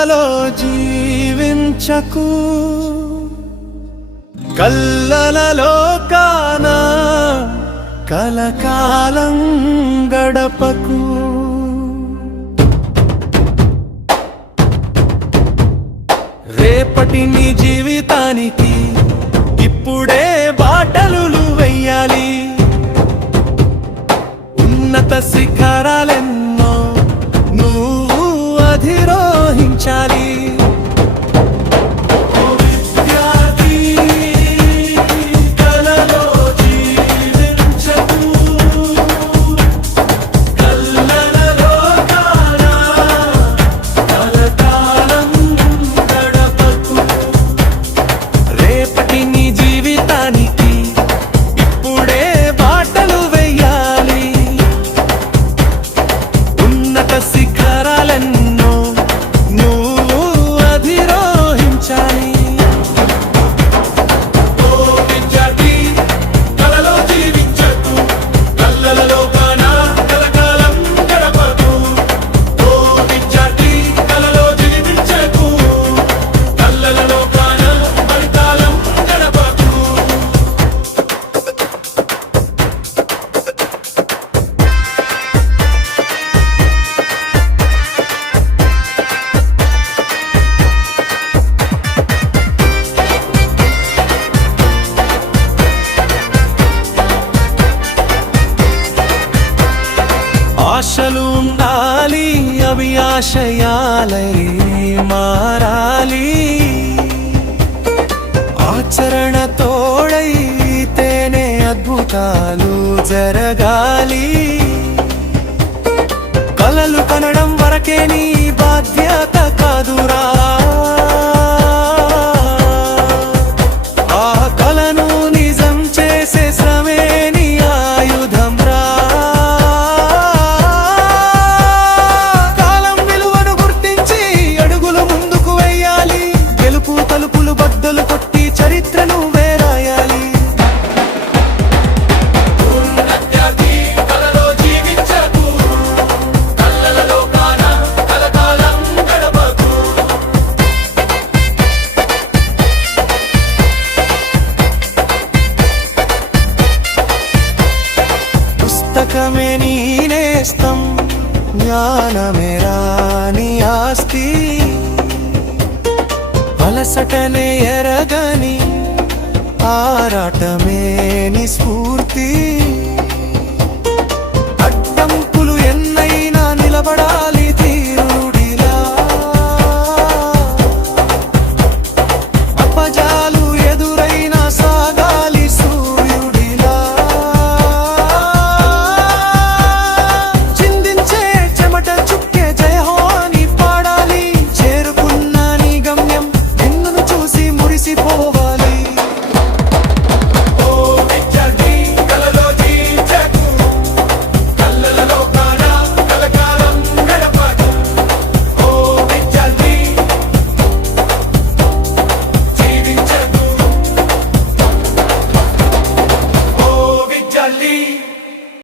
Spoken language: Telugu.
కలలో జీవించకు, కల్లలలో కాన కలకాలం గడపకు. రేపటి నీ జీవితానికి ఇప్పుడే బాటలు వెయ్యాలి. ఉన్నత శిఖరాలెన్నో నువ్వు అధిరోహించాలి. శిఖరాలెన్నో నువ్వు అధిరోహించాలి. ఓ విద్యార్థి, కలలో జీవించకు, కలలలో కాన కలకాలం గడపకు. ఓ విద్యార్థి, కలలో జీవించకు, కలలలో కాన కలకాలం గడపకు. ఆశలు ఉండాలి, అవి ఆశయాలై మారాలి. ఆచరణ తోడైతేనే అద్భుతాలు జరగాలి. కలలు కనడం వరకే నీ బాధ్యత కాదురా, ఆ కలను నిజం చేసే శ్రమే నీ ఆయుధం రా. తలుపులు బద్దలు కొట్టి చరిత్రను వేరాయాలి. కలలో జీవించకు, కలలలో కాన కలకాలం గడపకు. పుస్తకమే నీ నేస్తం, జ్ఞానమే రాని ఆస్తి. అలసటనే ఎరగని ఆరాటమే నీ స్ఫూర్తి.